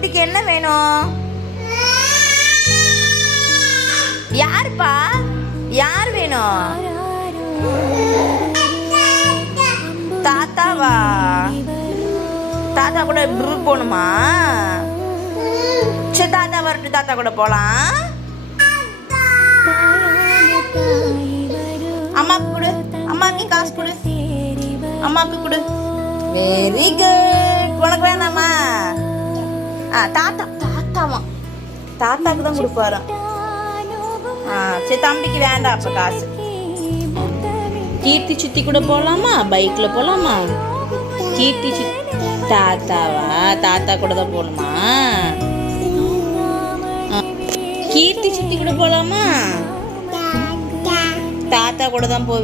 குட்டிக்கு என்ன வேணும்? யாருப்பா? யார் வேணும்? தாத்தாவா? தாத்தா கூட போகணுமா? சரி, தாத்தா வரட்டும், தாத்தா கூட போலாம். அம்மாக்கு கொடு, அம்மாக்கு காசு கொடு, அம்மாக்கு கொடு. Very good. உனக்கு வேணாமா? தாத்தா தாத்தாவா? தாத்தாக்கு தான் கொடுப்பாராம். சரி, தம்பிக்கு வேண்டாம் அப்ப காசு. கீர்த்தி சுத்தி கூட போலாமா? பைக்ல போலாமா? கீர்த்தி சுத்தி தாத்தாவா? தாத்தா கூட தான் போகணுமா? கீர்த்தி சுத்தி கூட போலாமா? தாத்தா கூட தான் போவேன்.